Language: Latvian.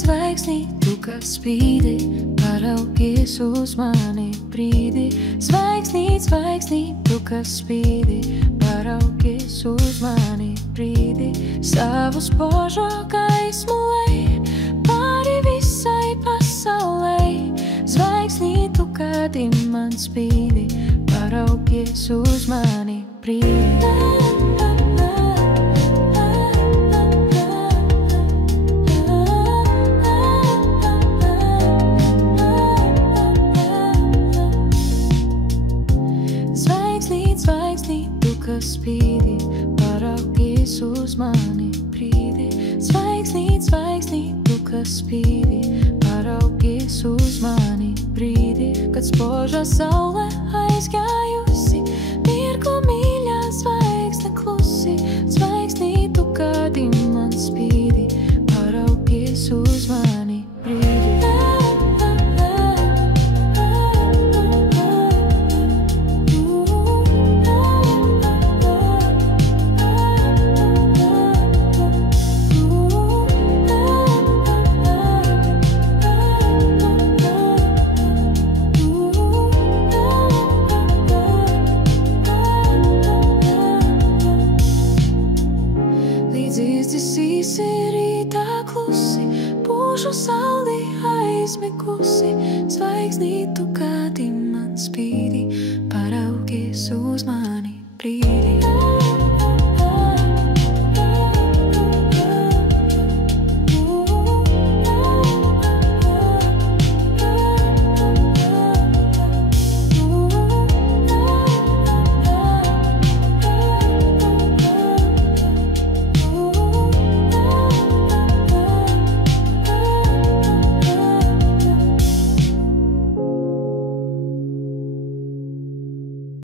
zvaigznī, tu, kas spīdi, paraugies uz mani brīdi. Zvaigznīt, zvaigznīt, tu, kas spīdi, paraugies uz mani brīdi. Savu spožo gaismu lej pāri visai pasaulei. Zvaigznīt, tu, kad man spīdi, paraugies uz mani brīdi. Spīdi, paraugies uz mani brīdi. Zvaigznīt, zvaigznīt, tu, kas spīdi, paraugies uz mani brīdi. Kad spoža saule aizgājusi, mirklu mīļā zvaigzne klusi. Zvaigznīt, tu, kad man spīdi, paraugies uz mani brīdi. Izdzisīsi rītā klusi, pūšu sauli aizmigusi. Zvaigznīt, tu,